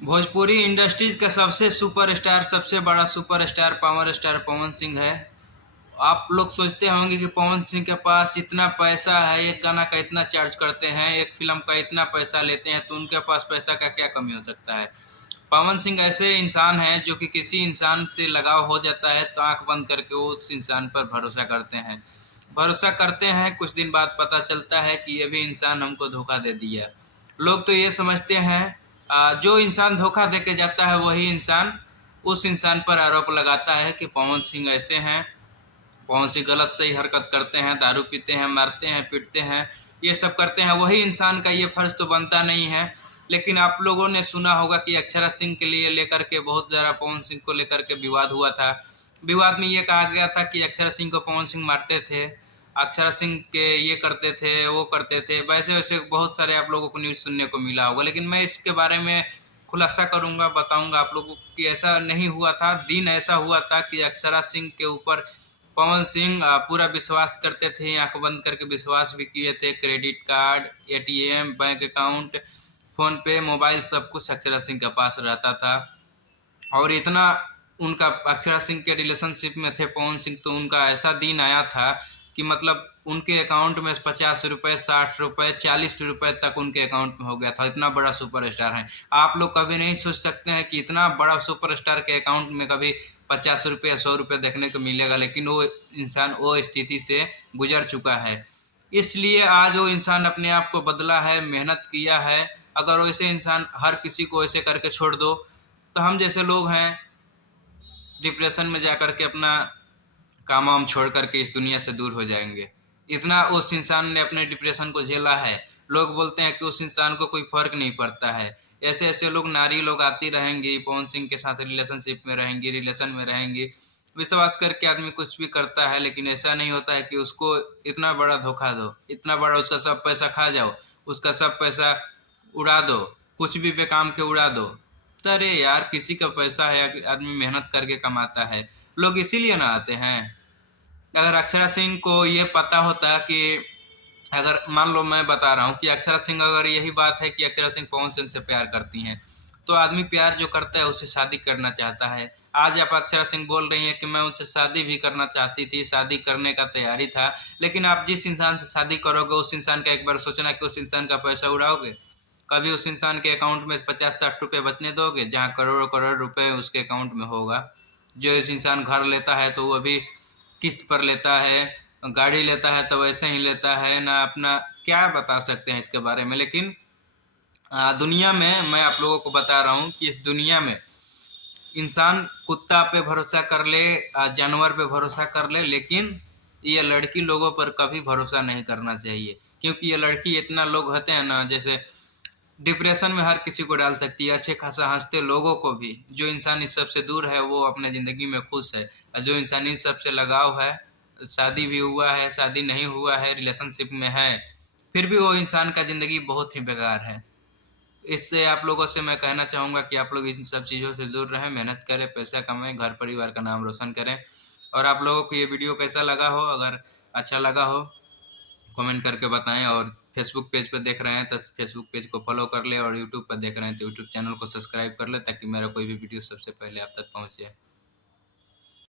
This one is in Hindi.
भोजपुरी इंडस्ट्रीज का सबसे सुपरस्टार, सबसे बड़ा superstar power star Pawan Singh है। आप लोग सोचते होंगे कि पवन सिंह के पास इतना पैसा है, एक गाना का इतना चार्ज करते हैं, एक फिल्म का इतना पैसा लेते हैं, तो उनके पास पैसा का क्या कमी हो सकता है। पवन सिंह ऐसे इंसान हैं जो कि किसी इंसान से लगाव हो जाता है तो आंख बंद करके वो उस इंसान पर भरोसा करते हैं। भरोसा करते हैं, कुछ दिन बाद पता चलता है कि ये भी इंसान हमको धोखा दे दिया। लोग तो ये समझते हैं, जो इंसान धोखा दे के जाता है वही इंसान उस इंसान पर आरोप लगाता है कि पवन सिंह ऐसे हैं, पवन सिंह गलत सही हरकत करते हैं, दारू पीते हैं, मारते हैं, पीटते हैं, ये सब करते हैं। वही इंसान का ये फर्ज तो बनता नहीं है। लेकिन आप लोगों ने सुना होगा कि अक्षरा सिंह के लिए लेकर के बहुत ज़्यादा पवन सिंह को लेकर के विवाद हुआ था। विवाद में ये कहा गया था कि अक्षरा सिंह को पवन सिंह मारते थे, अक्षरा सिंह के ये करते थे, वो करते थे, वैसे वैसे बहुत सारे आप लोगों को न्यूज़ सुनने को मिला होगा। लेकिन मैं इसके बारे में खुलासा करूंगा, बताऊंगा आप लोगों को कि ऐसा नहीं हुआ था। दिन ऐसा हुआ था कि अक्षरा सिंह के ऊपर पवन सिंह पूरा विश्वास करते थे, आंख बंद करके विश्वास भी किए थे। Credit card, ATM, bank account, phone पे, मोबाइल, सब कुछ अक्षरा सिंह के पास रहता था। और इतना उनका अक्षरा सिंह के रिलेशनशिप में थे पवन सिंह, तो उनका ऐसा दिन आया था कि मतलब उनके अकाउंट में 50 रुपए, 60 रुपए, 40 रुपए तक उनके अकाउंट में हो गया था। इतना बड़ा सुपरस्टार है। आप लोग कभी नहीं सोच सकते हैं कि इतना बड़ा सुपरस्टार के अकाउंट में कभी 50 रुपये, 100 रुपये देखने को मिलेगा, लेकिन वो इंसान वो स्थिति से गुजर चुका है। इसलिए आज वो इंसान अपने आप को बदला है, मेहनत किया है। अगर वैसे इंसान हर किसी को ऐसे करके छोड़ दो तो हम जैसे लोग हैं डिप्रेशन में जाकर के अपना काम वाम छोड़ करके इस दुनिया से दूर हो जाएंगे। इतना उस इंसान ने अपने डिप्रेशन को झेला है। लोग बोलते हैं कि उस इंसान को कोई फर्क नहीं पड़ता है। ऐसे ऐसे लोग, नारी लोग आती रहेंगी, पवन सिंह के साथ रिलेशनशिप में रहेंगी, रिलेशन में रहेंगी, विश्वास करके आदमी कुछ भी करता है। लेकिन ऐसा नहीं होता है कि उसको इतना बड़ा धोखा दो, इतना बड़ा उसका सब पैसा खा जाओ, उसका सब पैसा उड़ा दो, कुछ भी बेकाम के उड़ा दो। तो अरे यार, किसी का पैसा है, आदमी मेहनत करके कमाता है, लोग इसीलिए ना आते हैं। अगर अक्षरा सिंह को ये पता होता कि, अगर मान लो मैं बता रहा हूँ कि अक्षरा सिंह, अगर यही बात है कि अक्षरा सिंह पवन सिंह से प्यार करती हैं, तो आदमी प्यार जो करता है उससे शादी करना चाहता है। आज आप अक्षरा सिंह बोल रही हैं कि मैं उनसे शादी भी करना चाहती थी, शादी करने का तैयारी था। लेकिन आप जिस इंसान से शादी करोगे उस इंसान का एक बार सोचना कि उस इंसान का पैसा उड़ाओगे? कभी उस इंसान के अकाउंट में 50-60 रुपए बचने दोगे, जहाँ करोड़ों करोड़ रुपए उसके अकाउंट में होगा? जो इस इंसान घर लेता है तो वो भी किस्त पर लेता है, गाड़ी लेता है तो वैसे ही लेता है ना। अपना क्या बता सकते हैं इसके बारे में। लेकिन दुनिया में मैं आप लोगों को बता रहा हूँ कि इस दुनिया में इंसान कुत्ता पे भरोसा कर ले, जानवर पे भरोसा कर ले, लेकिन ये लड़की लोगों पर कभी भरोसा नहीं करना चाहिए। क्योंकि ये लड़की, इतना लोग होते हैं ना, जैसे डिप्रेशन में हर किसी को डाल सकती है, अच्छे खासा हंसते लोगों को भी। जो इंसान इस सब से दूर है वो अपने ज़िंदगी में खुश है, और जो इंसान इन सब से लगाव है, शादी भी हुआ है, शादी नहीं हुआ है, रिलेशनशिप में है, फिर भी वो इंसान का ज़िंदगी बहुत ही बेकार है। इससे आप लोगों से मैं कहना चाहूँगा कि आप लोग इन सब चीज़ों से दूर रहें, मेहनत करें, पैसा कमाएँ, घर परिवार का नाम रोशन करें। और आप लोगों को ये वीडियो कैसा लगा हो, अगर अच्छा लगा हो कमेंट करके बताएं। और फेसबुक पेज पर देख रहे हैं तो फेसबुक पेज को फॉलो कर ले, और यूट्यूब पर देख रहे हैं तो यूट्यूब चैनल को सब्सक्राइब कर ले, ताकि मेरा कोई भी वीडियो सबसे पहले आप तक पहुंचे।